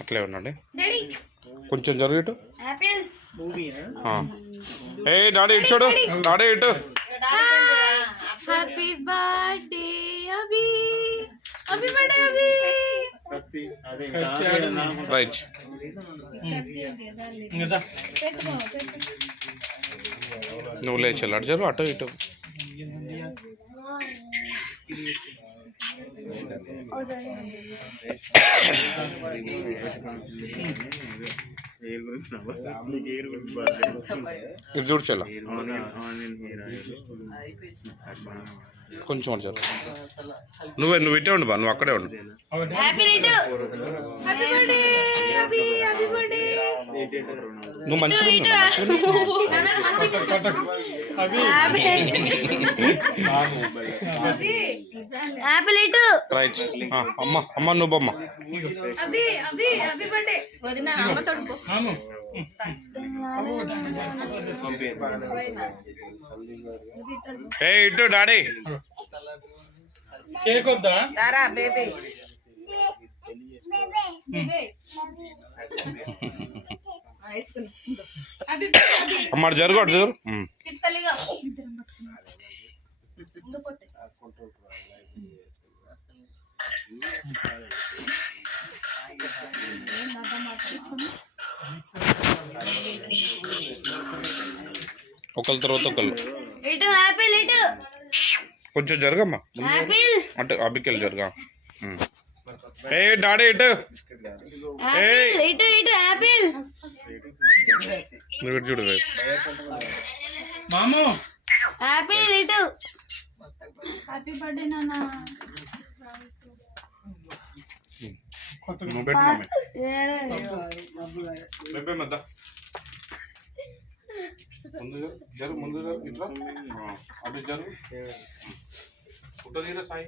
అట్లే ఉండండి, కొంచెం జరుగు. ఏ డాడీ ఇటు చూడు, డాడీ ఇటు. హ్యాపీ బర్త్డే అభి, హ్యాపీ బర్త్డే అభి. రైట్. నువ్వు లేచాలి అటు జరు, అటు ఇటు. ఇది చూడు చెల్ల, కొంచెం అటు జరు. నువ్వు ఇటే ఉండు బా, నువ్వు అక్కడే ఉండు. నువ్వు మంచిగా రైట్. అమ్మ అమ్మ నువ్వు బొమ్మ. ఏ ఇటు డాడీ. కేక్ వద్దా బేబీ? అమ్మ జరుగు, అటు జరుగు. ఒకళ్ళ తర్వాత ఒకళ్ళు. కొంచెం జరగమ్మా, అటు అబ్బికెళ్ళి జరుగా. ఏ డాడీ ఇటు. నువ్వు ఇటు చూడు మాము. హ్యాపీ బర్త్డే నాన్న. నువ్వు పెట్టు మమ్మీ. మద్ద ముందు జరుగు, ఇట్లా అటు జరుగు. ఫోటో తీరా సాయి.